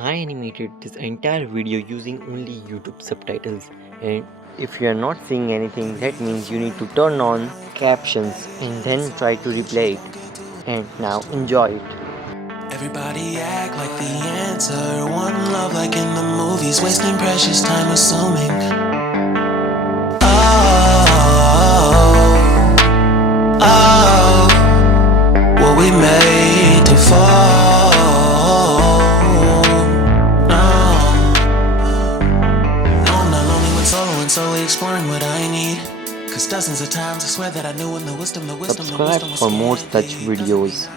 I animated this entire video using only YouTube subtitles, and if you are not seeing anything, that means you need to turn on captions and then try to replay it. And now enjoy it. Everybody act like the answer. One love like in the movies, wasting precious time assuming. Oh, were we made to fall? No, I'm not lonely when solo and solely exploring what I need. Cause dozens of times I swear that I knew when the wisdom Subscribe was for more scared. such videos.